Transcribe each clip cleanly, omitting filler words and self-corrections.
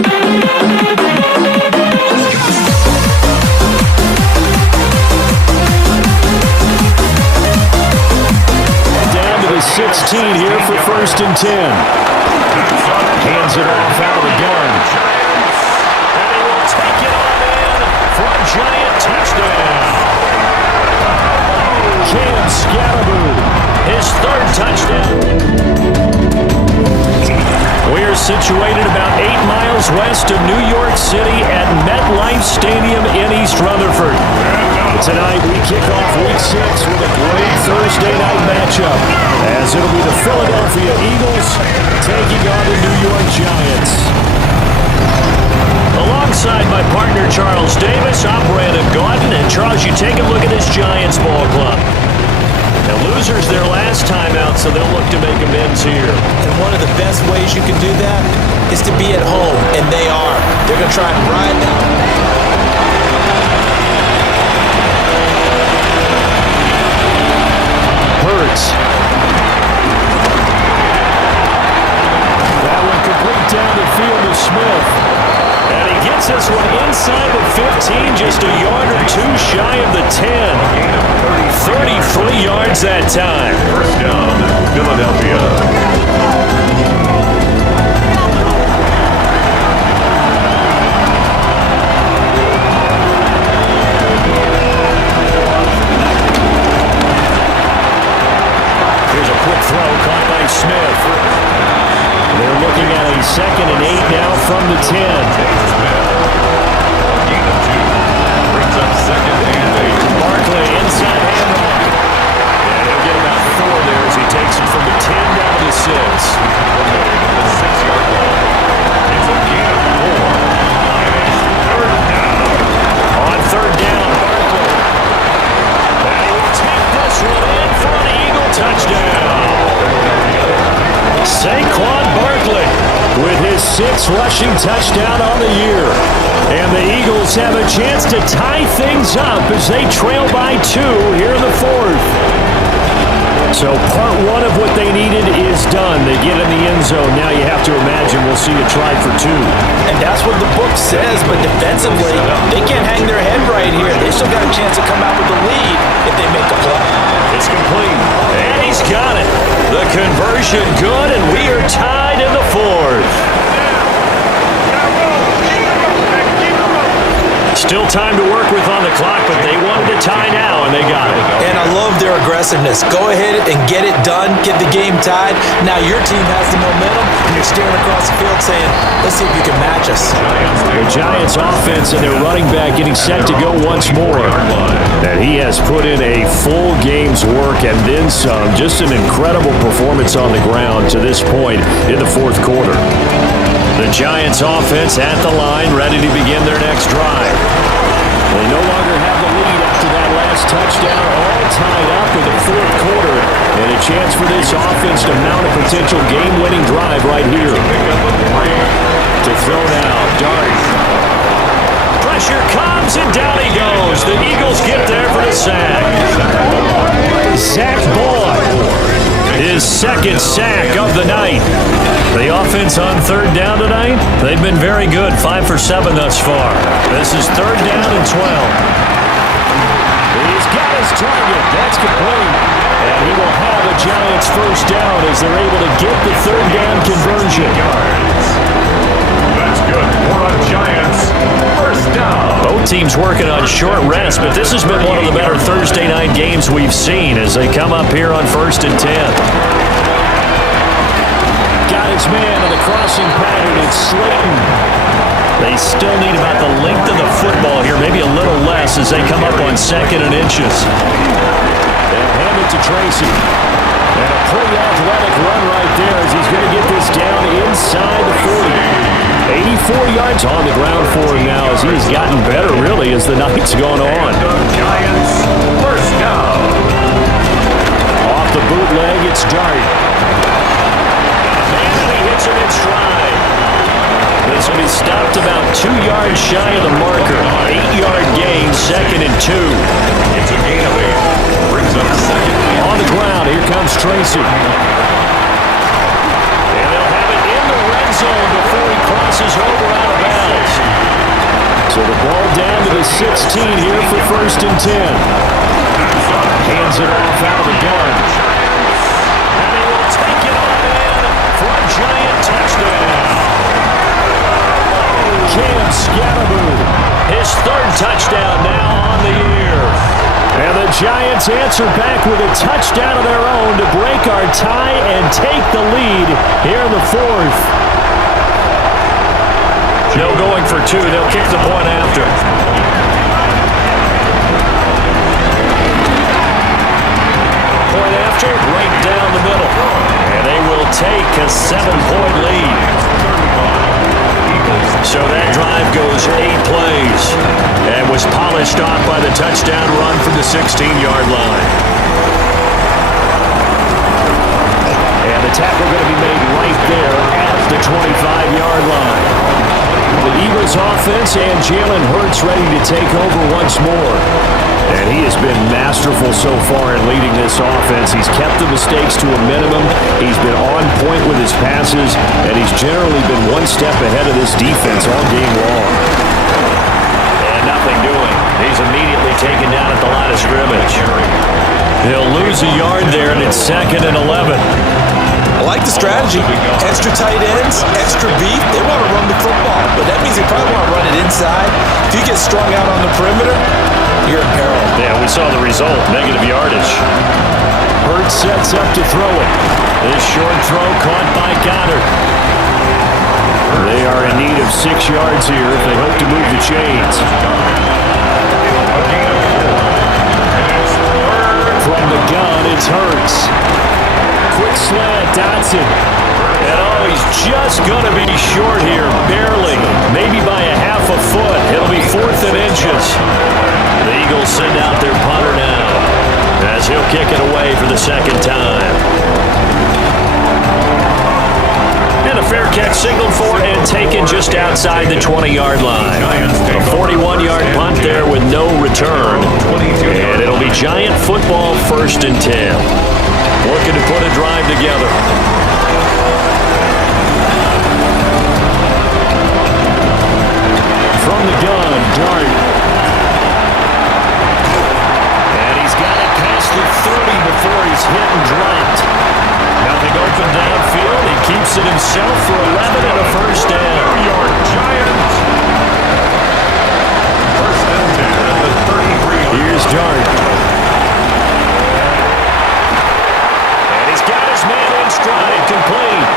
Down to the 16 here for 1st and 10. Hands it off out of the gun. And he will take it on in for a giant touchdown. Cam Scatterboo, his 3rd touchdown. We're situated about 8 miles west of New York City at MetLife Stadium in East Rutherford. Tonight we kick off Week 6 with a great Thursday night matchup, as it'll be the Philadelphia Eagles taking on the New York Giants. Alongside my partner Charles Davis, I'm Brandon Gaudin, and Charles, you take a look at this Giants ball club. The losers their last time out, so they'll look to make amends here. And one of the best ways you can do that is to be at home, and they are. They're going to try and ride now. Hurts. That one complete down the field to Smith. And he gets this one inside the 15, just a yard or 2 shy of the 10. 33 yards that time. First down, Philadelphia. Here's a quick throw caught by Smith. They're looking at a 2nd and 8 now from the 10. Brings up 2nd and 8. Barkley inside handoff. And he'll get about 4 there as he takes it from the 10 down to the 6. The 6-yard line. It's a gain of 4. And it's 3rd down. On 3rd down, Barkley. And he will take this one in for an Eagle touchdown. Saquon Barkley with his 6th rushing touchdown on the year. And the Eagles have a chance to tie things up as they trail by 2 here in the 4th. So part 1 of what they needed is done. They get in the end zone. Now you have to imagine we'll see a try for 2. And that's what the book says, but defensively, they can't hang their head right here. They still got a chance to come out with the lead if they make a play. It's complete. And he's got it. The conversion good, and we are tied in the 4th. Still time to work with on the clock, but they wanted to tie now, and they got it. And I love their aggressiveness. Go ahead and get it done, get the game tied. Now your team has the momentum, and you're staring across the field saying, let's see if you can match us. The Giants offense and their running back getting set to go once more. And he has put in a full game's work and then some. Just an incredible performance on the ground to this point in the 4th quarter. The Giants offense at the line, ready to begin their next drive. They no longer have the lead after that last touchdown, all tied up in the 4th quarter. And a chance for this offense to mount a potential game-winning drive right here. To throw now, Dart. Pressure comes, and down he goes. The Eagles get there for the sack. Zach Boyd, his 2nd sack of the night. The offense on 3rd down tonight, they've been very good, 5 for 7 thus far. This is 3rd down and 12. He's got his target. That's complete. And he will have a Giants 1st down as they're able to get the 3rd down conversion. That's good. We're on Giants. 1st down. Both teams working on short rest, but this has been one of the better Thursday night games we've seen as they come up here on 1st and 10. Got his man on the crossing pattern. It's Slayton. They still need about the length of the football here, maybe a little less as they come up on 2nd and inches. They'll hand it to Tracy. And a pretty athletic run right there as he's going to get this down inside the 40. 84 yards on the ground for him now as he's gotten better really as the night's gone on. Giants 1st down. Off the bootleg, it's Dart. Hits him in stride. This will be stopped about 2 yards shy of the marker. 8-yard gain, 2nd and 2. It's a gain of 8. Brings up 2nd. On the ground, here comes Tracy. And they'll have it in the red zone before he crosses over out of So the ball down to the 16 here for 1st and 10. Hands it off out of the gun. And he will take it on in for a giant touchdown. Cam Scatterboo, his 3rd touchdown now on the year. And the Giants answer back with a touchdown of their own to break our tie and take the lead here in the 4th. No going for 2. They'll kick the point after. Point after, right down the middle. And they will take a 7-point lead. So that drive goes 8 plays and was polished off by the touchdown run from the 16-yard line. And the tackle going to be made right there at the 25-yard line. The Eagles offense and Jalen Hurts ready to take over once more. And he has been masterful so far in leading this offense. He's kept the mistakes to a minimum. He's been on point with his passes, and he's generally been one step ahead of this defense all game long. And nothing doing. He's immediately taken down at the line of scrimmage. They'll lose a yard there, and it's 2nd and 11. I like the strategy. Extra tight ends, extra beef. They want to run the football, but that means they probably want to run it inside. If you get strung out on the perimeter, you're in peril. Yeah, we saw the result, negative yardage. Hurts sets up to throw it. This short throw caught by Goddard. They are in need of 6 yards here if they hope to move the chains. From the gun, it's Hurts. Quick slant, Dotson. And he's just going to be short here, barely. Maybe by a half a foot. It'll be 4th and inches. The Eagles send out their punter now as he'll kick it away for the 2nd time. And a fair catch signaled for and taken just outside the 20-yard line. A 41-yard punt there with no return. And it'll be Giant football 1st and 10. Looking to put a drive together. From the gun, Dart. And he's got it past the 30 before he's hit and dropped. Nothing open downfield. He keeps it himself for 11 and a 1st down. New York Giants. 1st and 10 at the 33. Here's Dart. And he's got his man in stride, complete.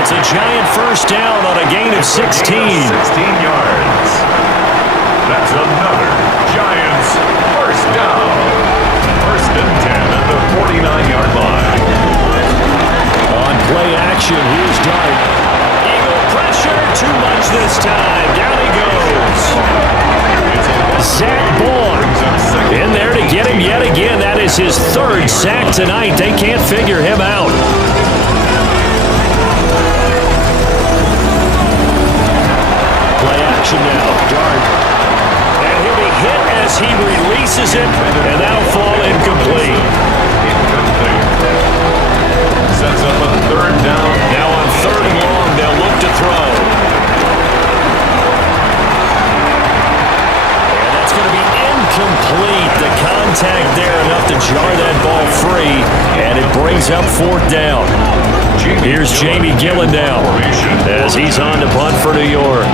It's a Giant 1st down on a gain of 16. 16 yards. That's another Giants 1st down. 1st and 10 at the 49-yard line. On play action, here's Dart. Eagle pressure, too much this time. Down he goes. Zach Bourne in there to get him yet again. That is his 3rd sack tonight. They can't figure him out. Play action now, Dart. And he'll be hit as he releases it, and that'll fall incomplete. Sets up a 3rd down. Now on 3rd and long, they'll look to throw. And that's going to be incomplete. The contact there enough to jar that ball free, and it brings up 4th down. Here's Jamie Gillen now as he's on to punt for New York.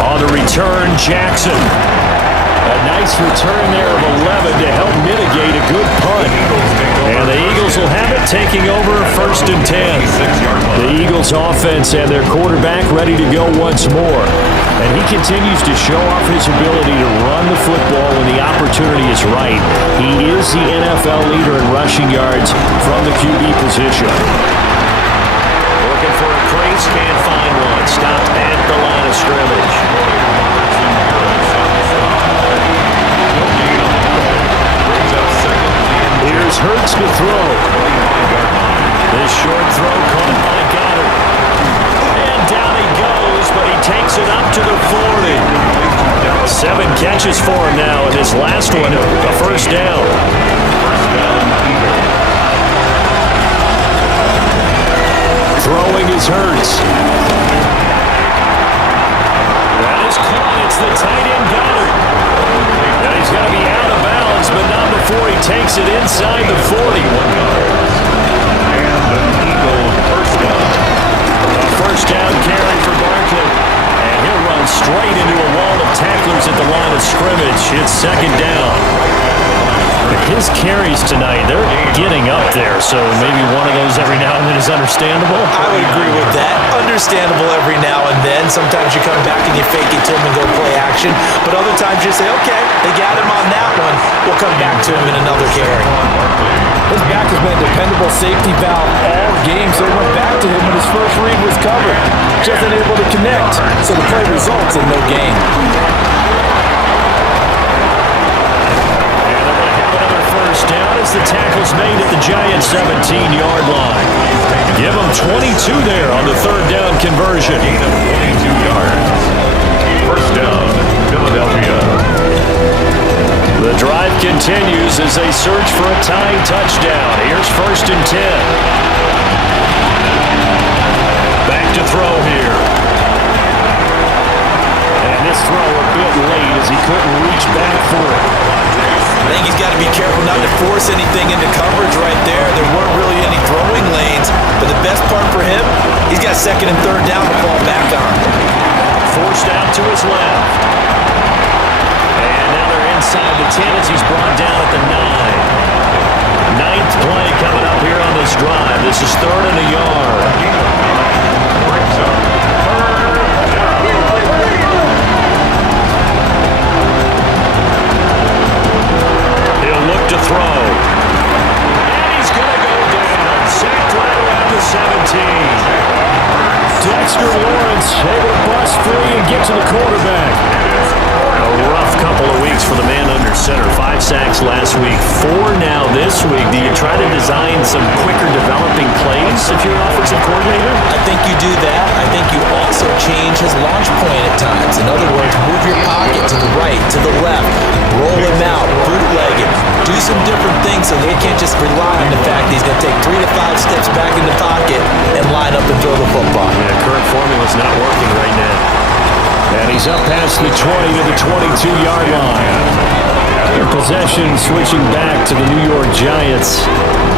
On the return, Jackson. A nice return there of 11 to help mitigate a good punt. And the Eagles will have it, taking over 1st and 10. The Eagles offense and their quarterback ready to go once more. And he continues to show off his ability to run the football when the opportunity is right. He is the NFL leader in rushing yards from the QB position. Looking for a crease, can't find one. Stopped at the line of scrimmage. Here's Hurts to throw. This short throw caught by Goddard. And down he goes, but he takes it up to the 40. 7 catches for him now, and his last one, a 1st down. Throw takes it inside the 40. 1 yard. And an Eagle first down. A first down carry for Barkley. And he'll run straight into a wall of tacklers at the line of scrimmage. It's second down. His carries tonight, they're getting up there, so maybe one of those every now and then is understandable. I would agree with that. Understandable every now and then. Sometimes you come back and you fake it to him and go play action. But other times you say, okay, they got him on that one. We'll come back to him in another carry. His back has been a dependable safety valve all game, so he went back to him when his first read was covered. Just unable to connect, so the play results in no gain. Down as the tackle's made at the Giants' 17-yard line. Give them 22 there on the third down conversion. Gain of 22 yards. First down, Philadelphia. The drive continues as they search for a tying touchdown. Here's first and 10. Back to throw here. And this throw a bit late as he couldn't reach back for it. I think he's got to be careful not to force anything into coverage right there. There weren't really any throwing lanes, but the best part for him, he's got second and third down to fall back on. Forced out to his left. And now they're inside the 10 as he's brought down at the 9. Ninth play coming up here on this drive. This is third and a yard. Brings up third down. He'll look to throw. And he's going to go down. Sacked right around the 17. Dexter Lawrence able to bust free and get to the quarterback. A rough couple of weeks for the man under center. 5 sacks last week, 4 now this week. Do you try to design some quicker developing plays if you're an offensive coordinator? I think you do that. I think you also change his launch point at times. In other words, move your pocket to the right, to the left, roll him out, bootleg him, do some different things so they can't just rely on the fact that he's going to take 3 to 5 steps back in the pocket and line up and throw the football. Yeah, current formula's not working right now. And he's up past the 20 to the 22-yard line. Their possession switching back to the New York Giants.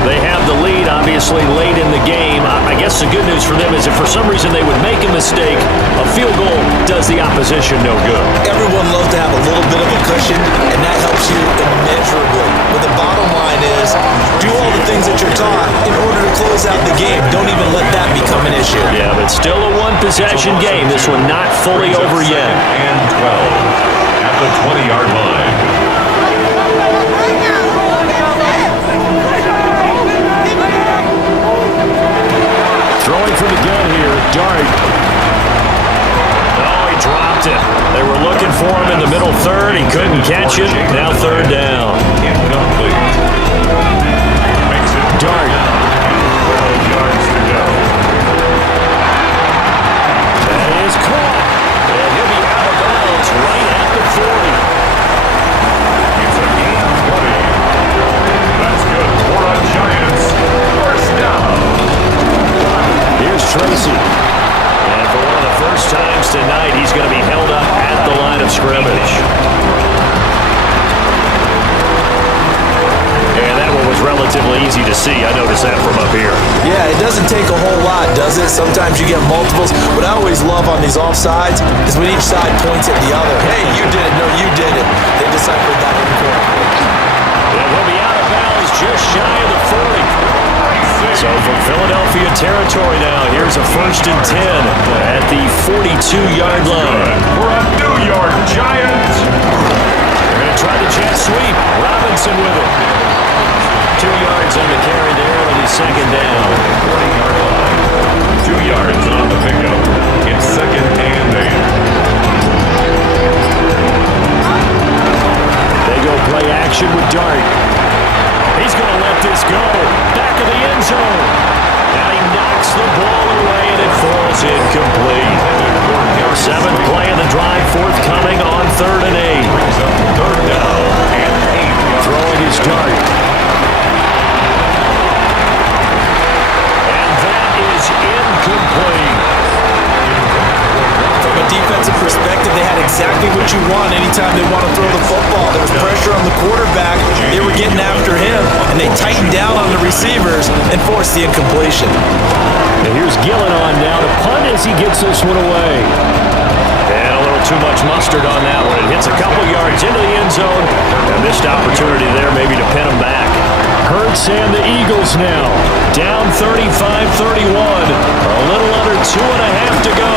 They have the lead, obviously, late in the game. I guess the good news for them is if for some reason they would make a mistake, a field goal does the opposition no good. Everyone loves to have a little bit of a cushion, and that helps you immeasurably. But the bottom line is, do all the things that you're taught in order to close out the game. Don't even let that become an issue. Yeah, but still a one-possession game. This one not fully over yet. And 12 at the 20-yard line. Throwing from the gun here, Dart. Oh, he dropped it. They were looking for him in the middle third. He couldn't catch it. Now third down. Incomplete. Makes it Dart. 12 yards to go. That is caught. And he'll be out of bounds right at the 40. It's a gain of 20. That's good for the Giants. First down. Here's Tracy. And for one of the first times tonight, he's going to be held up at the line of scrimmage. And that one was relatively easy to see. I noticed that from up here. Yeah, it doesn't take a whole lot, does it? Sometimes you get multiples. What I always love on these offsides is when each side points at the other. Hey, you did it. No, you did it. They deciphered that incorrectly. And he'll be out of bounds just shy of the 40. So from Philadelphia territory now, here's a first and 10 at the 42-yard line. For a New York Giant. They're going to try the jet sweep. Robinson with it. 2 yards on the carry there. It'll be second down. 20-yard line. 2 yards on the pickup. It's second and 8. They go play action with Dart. He's going to let this go. Back of the end zone. And he knocks the ball away and it falls incomplete. 7th play of the drive forthcoming on third and 8. Third down and 8. Throwing his Dart. And that is incomplete. From a defensive perspective, they had exactly what you want anytime they want to throw the football. There was pressure on the quarterback. They were getting after him, and they tightened down on the receivers and forced the incompletion. And here's Gillen on now to punt as he gets this one away. And a little too much mustard on that one. It hits a couple yards into the end zone. A missed opportunity there maybe to pin him back. Hurts and the Eagles now. Down 35-31. A little under 2.5 to go.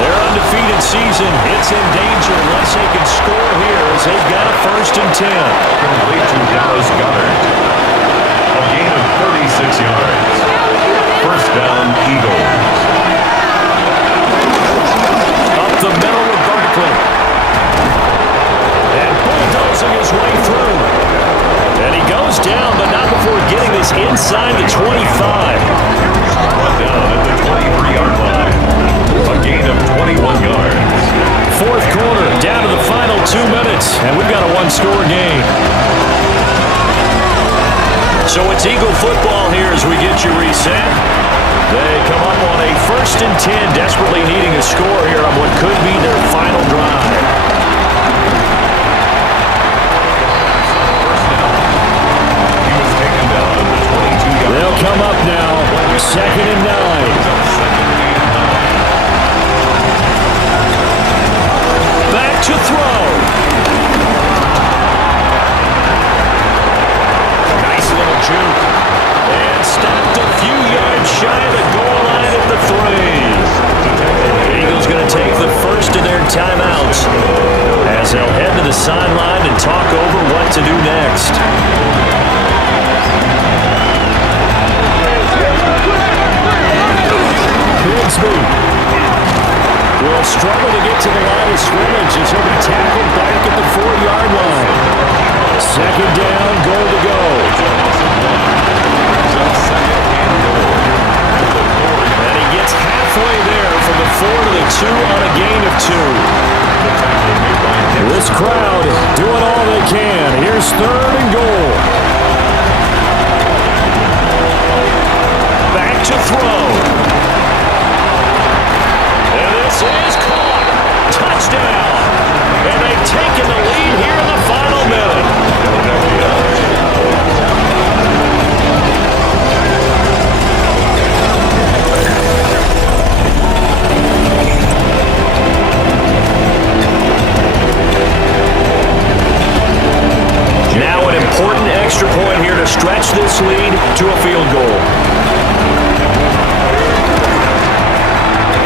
Their undefeated season, it's in danger unless they can score here as they've got a 1st and 10. Complete to Dallas Goedert. A gain of 36 yards. 1st down, Eagles. Up the middle with Barkley. And bulldozing his way through. And he goes down, but not before getting this inside the 25. Brought down at the 23-yard line. A gain of 21 yards. 4th quarter, down to the final 2 minutes, and we've got a 1-score game. So it's Eagle football here as we get you reset. They come up on a 1st and 10, desperately needing a score here on what could be their final drive. He was taken down at the 22-yard line. They'll come up now, 2nd and 9. Back to throw. Nice little juke. And stopped a few yards shy of the goal line at the 3. The Eagles going to take the first of their timeouts as they'll head to the sideline and talk over what to do next. Bigsby will struggle to get to the line of scrimmage as he'll be tackled back at the 4-yard line. 2nd down, goal to go. And he gets halfway there from the 4 to the 2 on a gain of 2. This crowd doing all they can. Here's 3rd and goal. Back to throw. Is caught. Touchdown. And they've taken the lead here in the final minute. Now an important extra point here to stretch this lead to a field goal.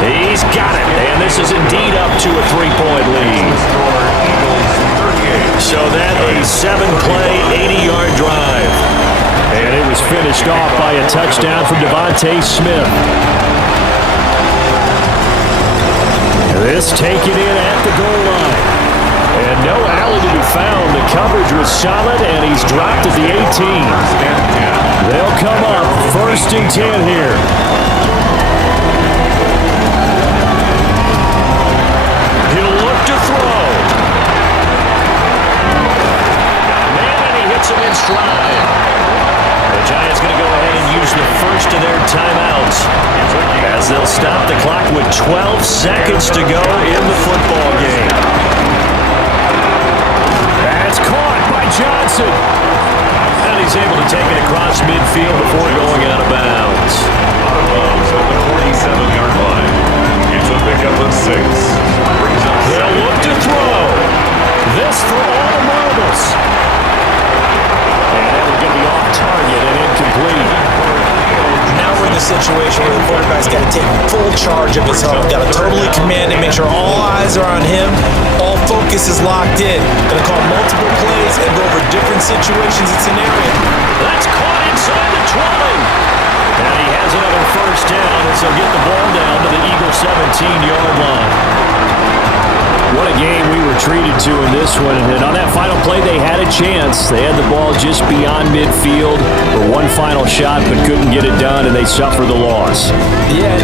He's got it, and this is indeed up to a 3-point lead. So that a 7-play, 80-yard drive. And it was finished off by a touchdown from Devontae Smith. This taken in at the goal line. And no alley to be found. The coverage was solid, and he's dropped at the 18. They'll come up 1st and 10 here. Him in stride. The Giants going to go ahead and use the first of their timeouts as they'll stop the clock with 12 seconds to go in the football game. That's caught by Johnson. And he's able to take it across midfield before going out of bounds. Out of bounds at the 47-yard line. It's a pickup of 6. They'll look to throw. This for all the marbles. And that will get me off target and incomplete. Now we're in the situation where the quarterback's got to take full charge of his own. Got to totally command it, make sure all eyes are on him. All focus is locked in. Going to call multiple plays and go over different situations and scenarios. That's caught inside the 20. And he has another 1st down as he'll get the ball down to the Eagles' 17-yard line. What a game we were treated to in this one. And on that final play, they had a chance. They had the ball just beyond midfield for one final shot, but couldn't get it done, and they suffer the loss. Yeah,